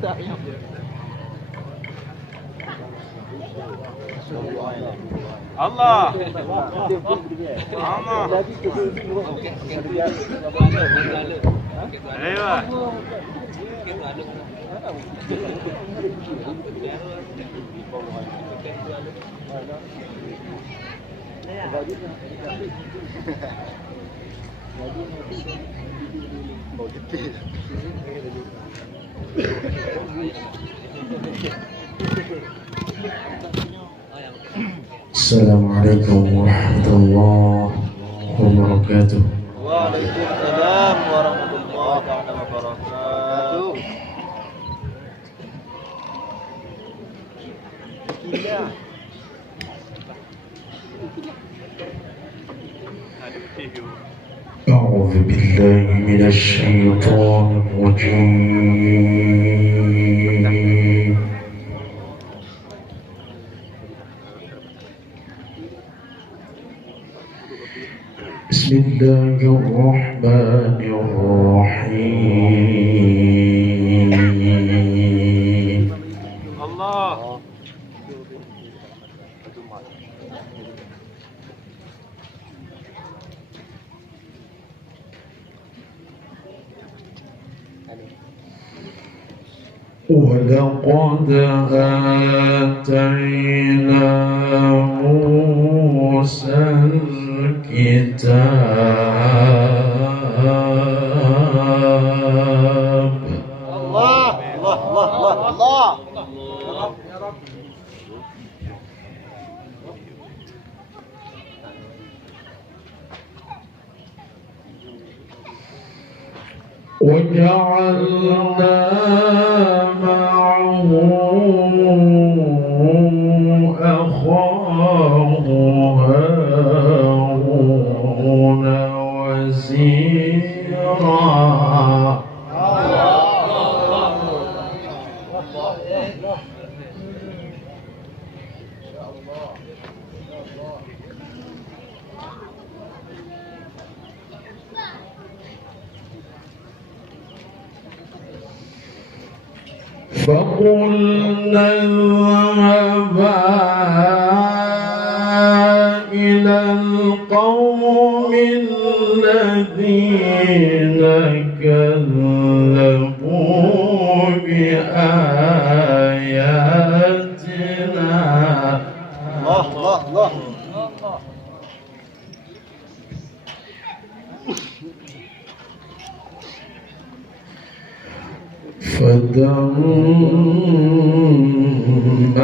Allah. Allah. Ayo. Assalamualaikum warahmatullahi wabarakatuh. Waalaikumsalam warahmatullahi wabarakatuh. أعوذ بالله من الشيطان الرجيم. بسم الله الرحمن الرحيم. Allah. ولقد آتينا موسى الكتاب. Allah, Allah, Allah, Allah, Allah. وجعلنا معه أخاه هارون وزيرا. فقلنا اذهبا إلى القوم الذين كذبوا بآياتنا. Allah, Allah, Allah.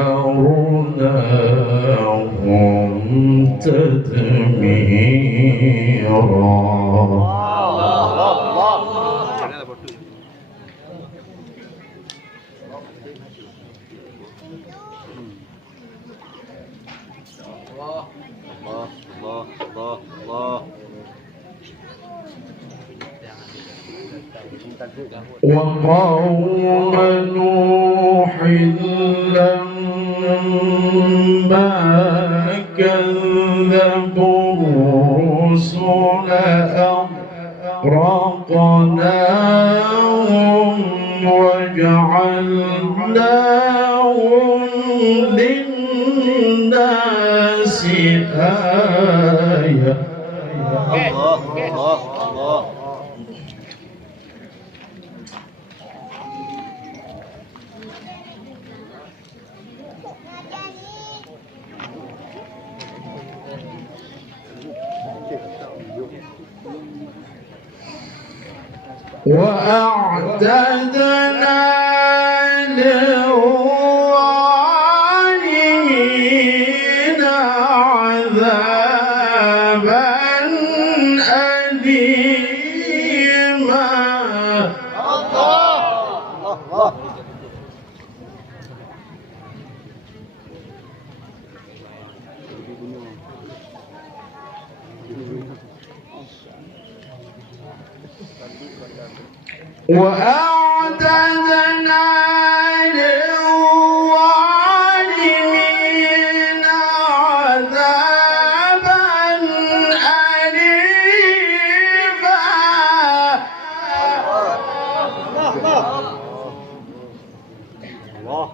فدمرناهم تدميرا. وقوم نوح لما كذبوا الرسل أغرقناهم وجعلناهم للناس آية. Allah, Allah, Allah. وأعتدنا للظالمين عذابا أليما. Allah, Allah. وأعتدنا للظالمين عذابا أليما. الله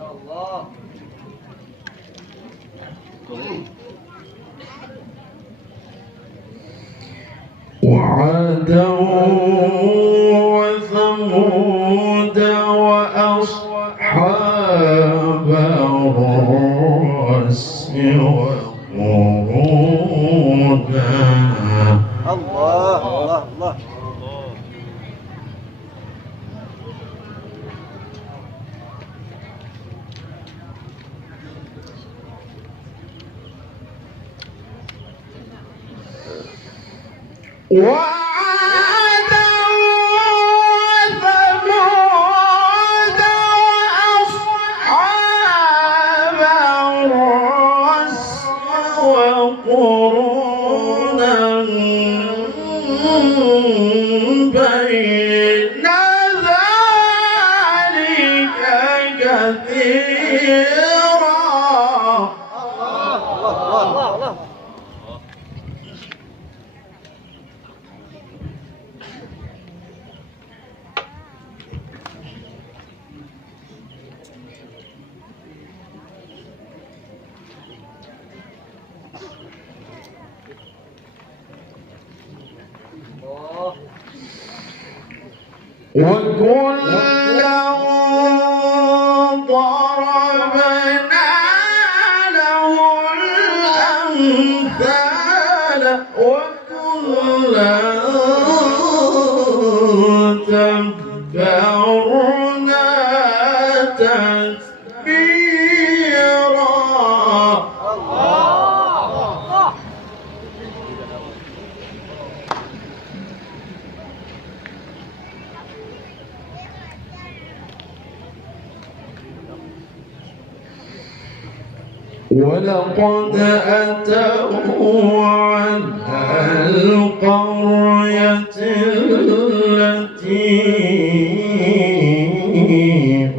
الله وعادا وثمود وأصحاب الرس وقرونا الله الله الله وعادا وثمود وأصحاب الرس وقرونا بين ذلك كثيرا الله الله وكلا ضربنا له الأمثال وكلا تبرنا تتبيرا ولقد أتوا على القرية التي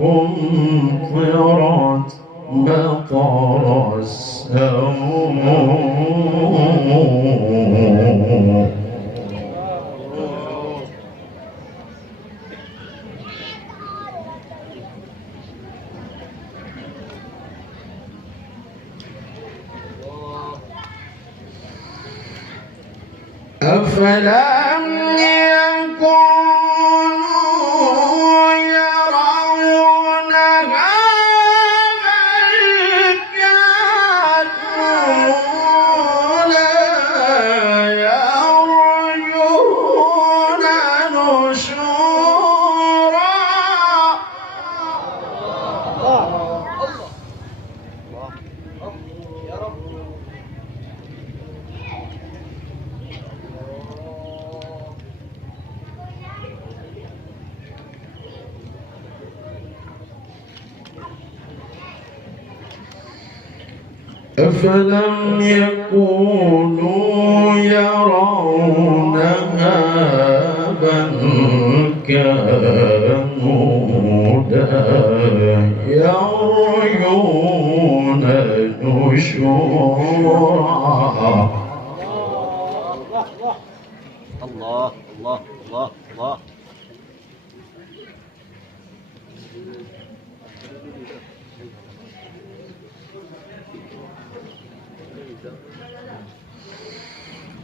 أمطرت مطر السوء أفلم يكونوا يرونها بل كانوا لا يرجون نشورا يا رب أفلم يكونوا يرونها بل كانوا لا يرجون نشورا الله الله الله الله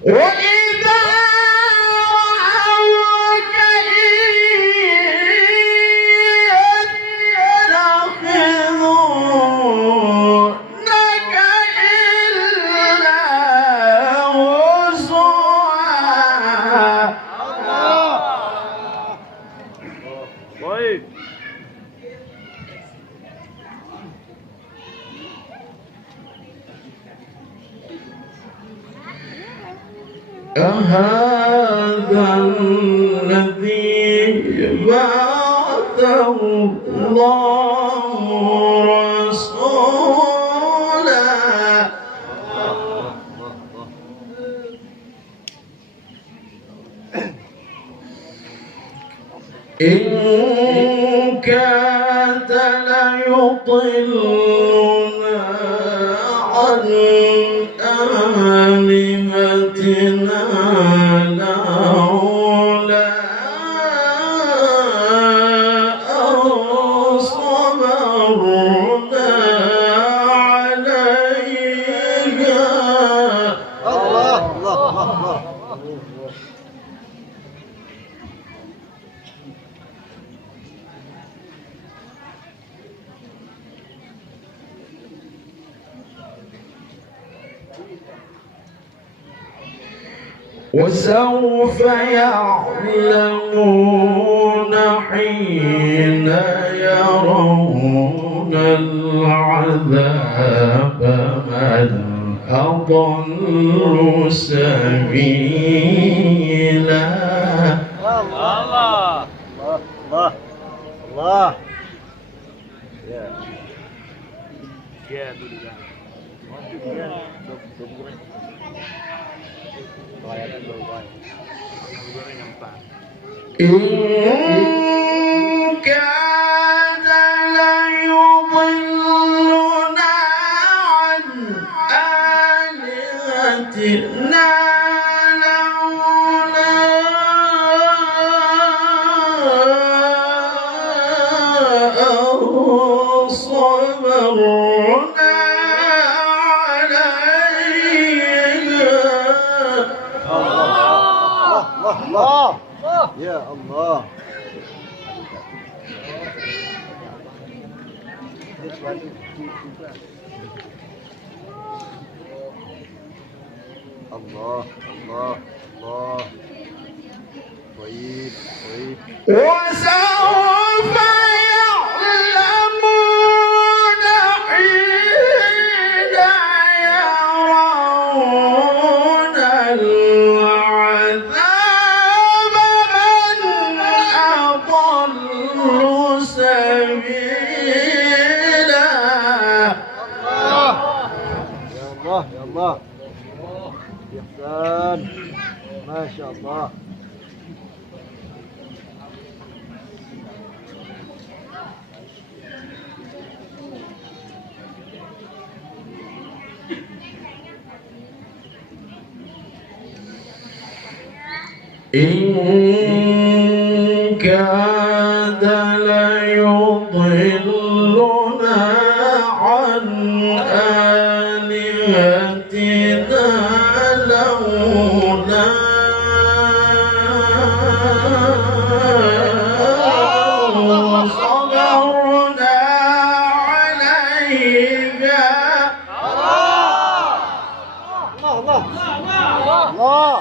وإذا رأوك يتخذونك إلا هزوا طيب أهذا الذي بعث الله رسولا إن كاد ليضلنا عن آلهتنا لولا أن صبرنا صبرنا عليها. الله الله الله. وسوف يعلمون حين يرون العذاب من أضل سبيلا. الله الله الله الله. Ya dulu ya. إن كان ليضلنا عن آلهتنا لولا صبرنا الله يا الله. الله الله الله. طيب طيب. وسوف يعلمون حين يرون العذاب من أضل سبيلا. يا الله يا الله. إحسان ما شاء الله. إن كاد ليضلنا عن آلهتنا لولا صبرنا عليها. الله الله.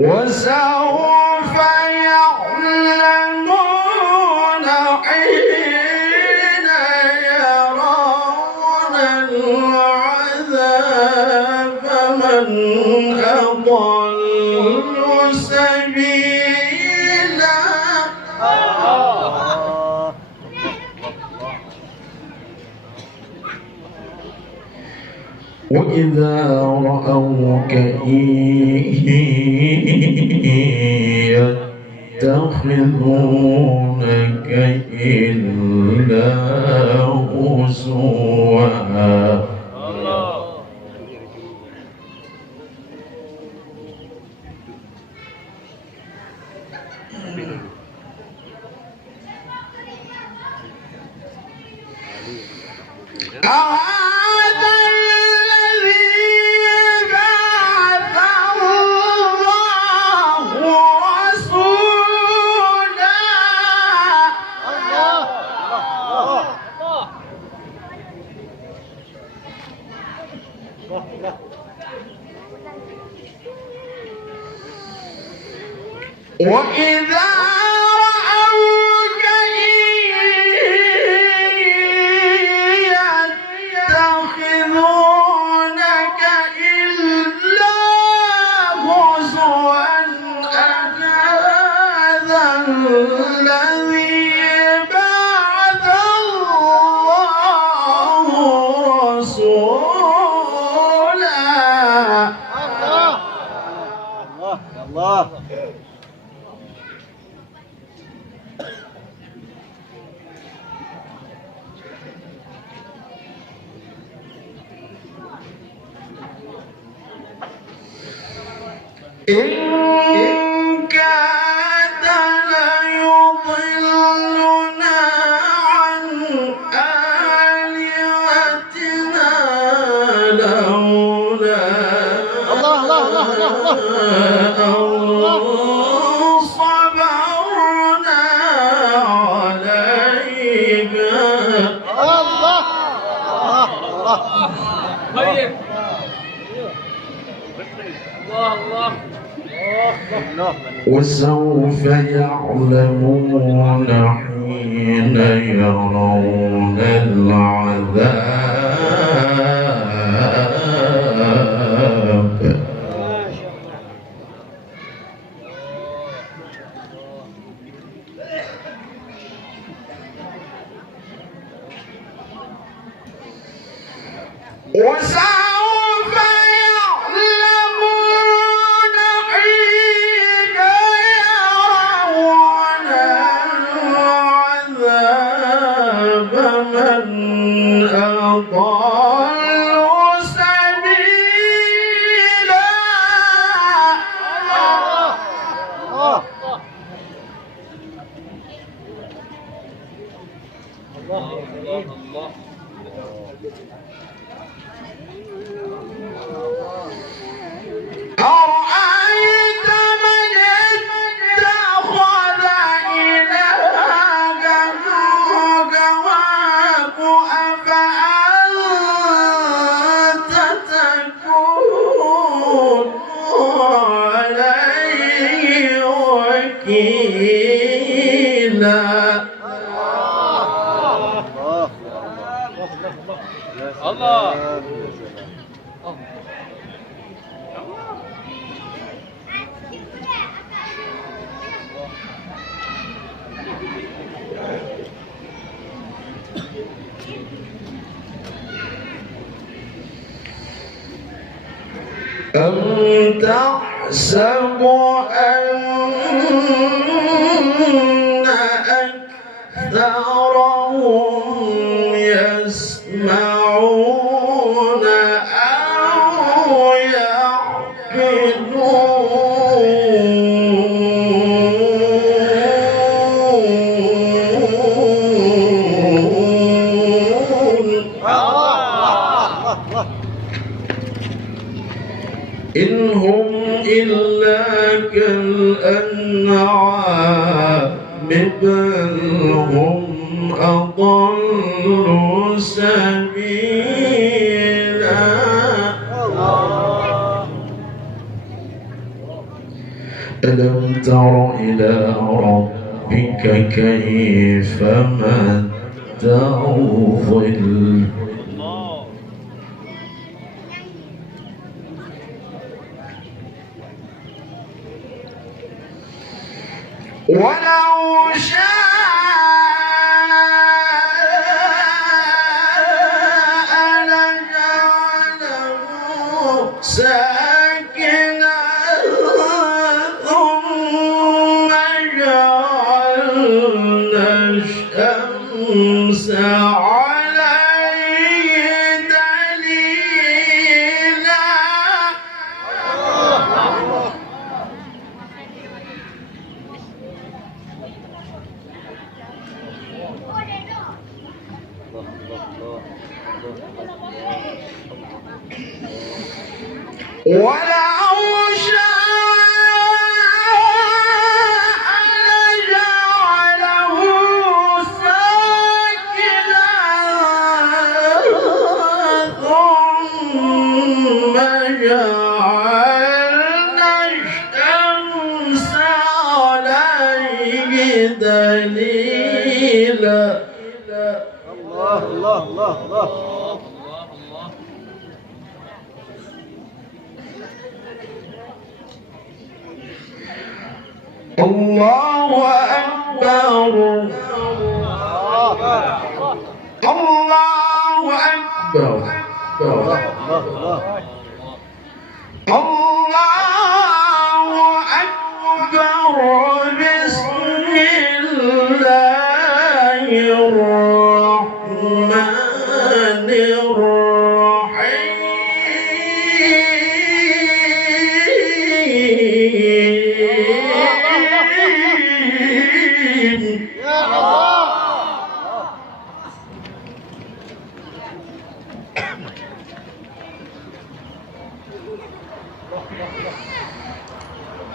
وسوف يعلمون حين يرون العذاب من أضل سبيلا. وإذا رأوك يتخذونك إلا هزوا. هذا الذي بعث الله رسولا. وإذا رأوك يتخذونك إلا هزوا أهذا الذي بعث الله رسولا. الله الله. إن كاد ليضلنا عن آلهتنا لولا الله الله الله الله الله صبرنا عليها. الله الله طيب الله الله وسوف يعلمون حين يرون العذاب. وسوف يعلمون حين يرون العذاب من أضل سبيلا. الله أرأيت من اتخذ إلهه هواه أفأنت تكون عليه وكيلا. الله أم تحسب أن أكثرهم يسمعون أو يعقلون. إن هم إلا كالأنعام بل هم أضل سبيلا. ألم تر إلى ربك كيف مد الظل ولو شاء لجعله ساكنا ثم جعلنا الشمس عليه دليلا. ولو شاء لجعله ساكنا ثم جعلنا الشمس عليه دليلا. الله الله الله الله الله أكبر الله أكبر الله أكبر. بسم الله الرحمن الرحيم.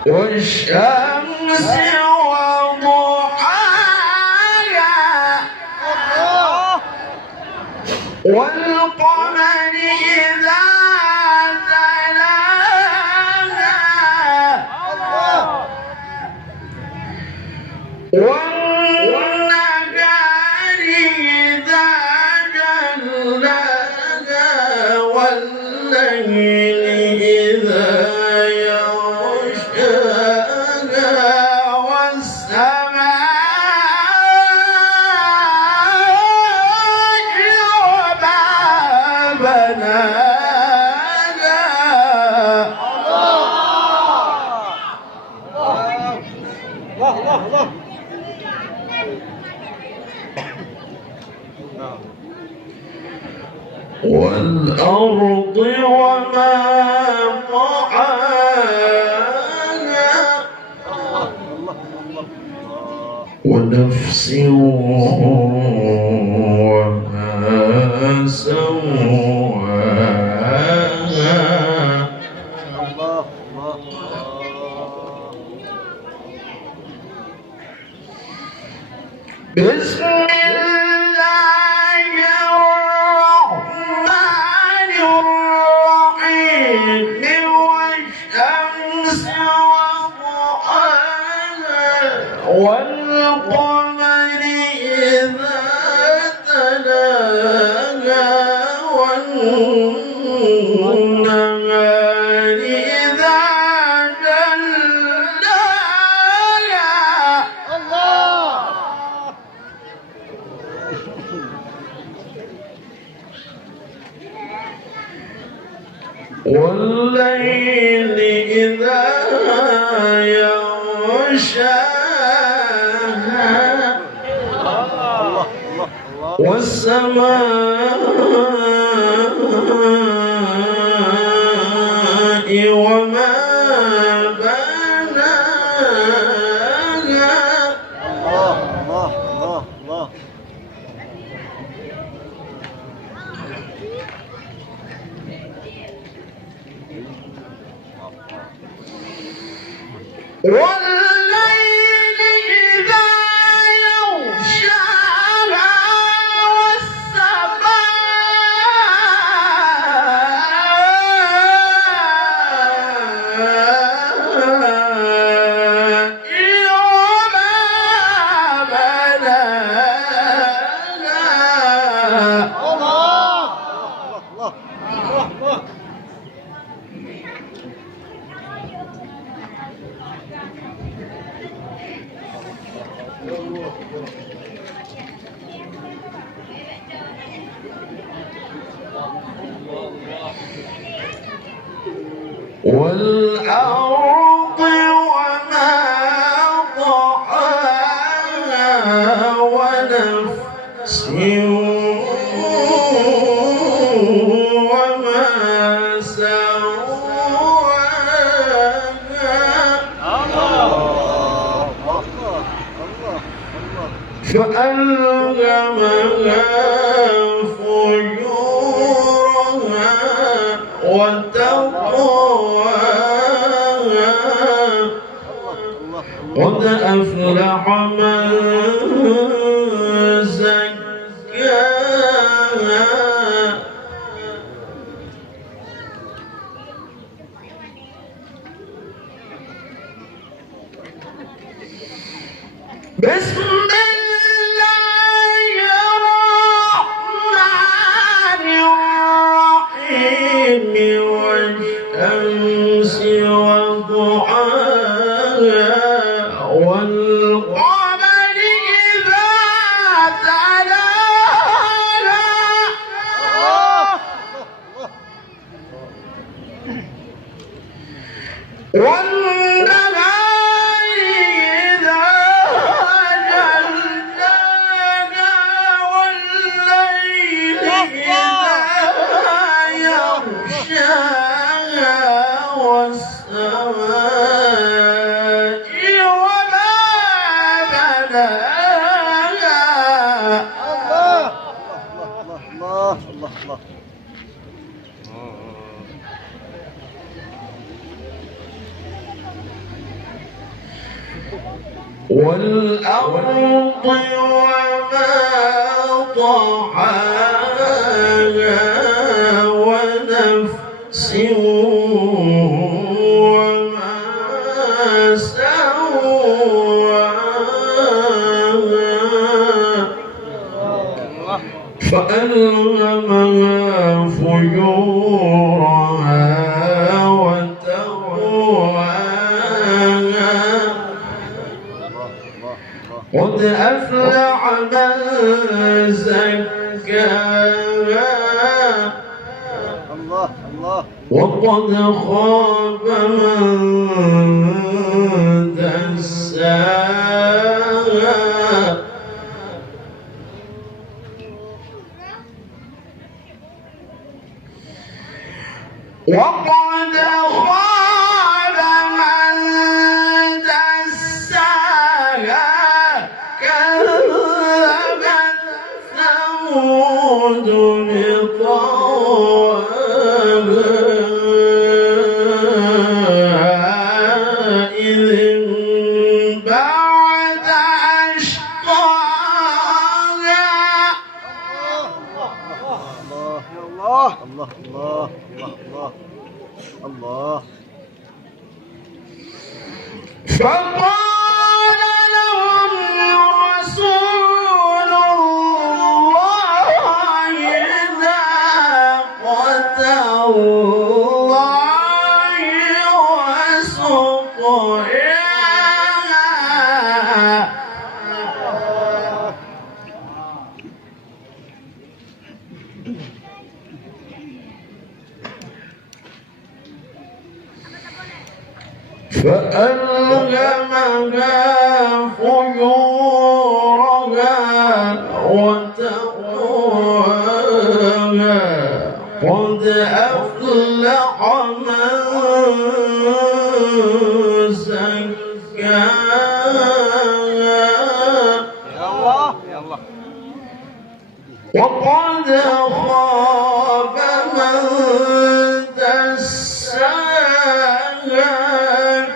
والشمس وضحاها والقمر إذا تلاها والنهار إذا جلاها والليل إذا يغشاها والسماء وما بناها والأرض وما طحاها ونفس وما سواها بسم الله الرحمن الرحيم والشمس وضحاها والقمر إذا تلاها والنهار إذا جلاها والليل إذا يغشاها والسماء وما بناها والليل إذا يغشاها والسماء وما بناها والأرض وما طحاها ونفس وما سواها فألهمها فجورها وتقواها قد أفلح من زكاها بسم الله الرحمن الرحيم والشمس وضحاها والقمر إذا تلاها والنهار إذا جلاها والليل إذا يغشاها والسماء وما بناها الله الله الله الله والأرض وما طحاها ونفس وما سواها فألهمها فجورها وتقواها قد أفلح من زكاها الله الله وقد خاب من دساها وقد خاب من دساها كذبت ثمود بطغواها إذ انبعث أشقاها الله الله الله الله الله فقال لهم رسول الله ناقة الله وسقياها فألهمها فجورها وتقواها قد أفلح من زكاها يا الله يا الله وقد خاب من دساها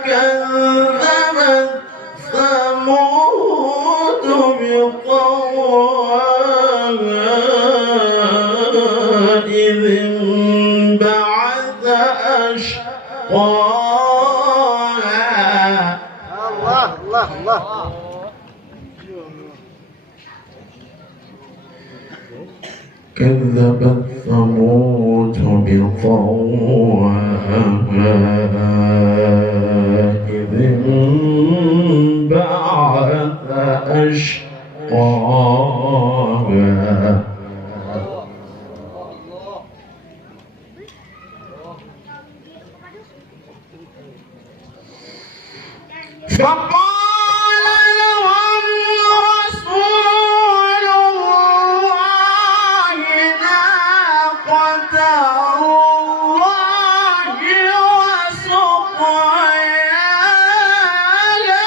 كذبت ثمود بطغواها إذ انبعث أشقاها الله الله الله كذبت ثمود بطغواها إذ انبعث أشقاها فقال لهم رسول الله ناقة الله وسقياها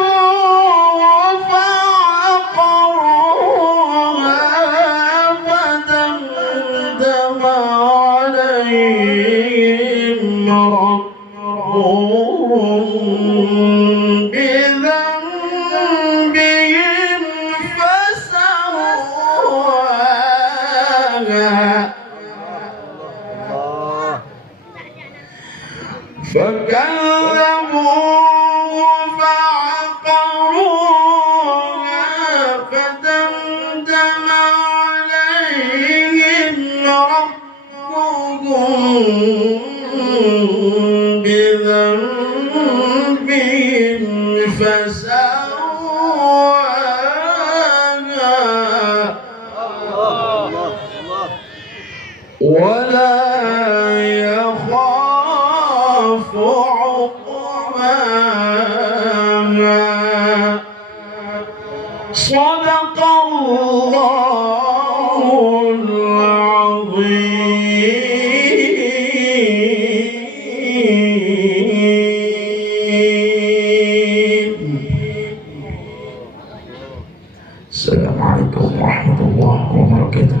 فكذبوه فعقروها فدمدم عليهم ربهم بذنبهم فسواها فكذبوه فعقروها فدمدم عليهم ربهم بذنبهم فسواها ولا يخاف عقباها صدق الله العظيم. السلام عليكم ورحمة الله وبركاته.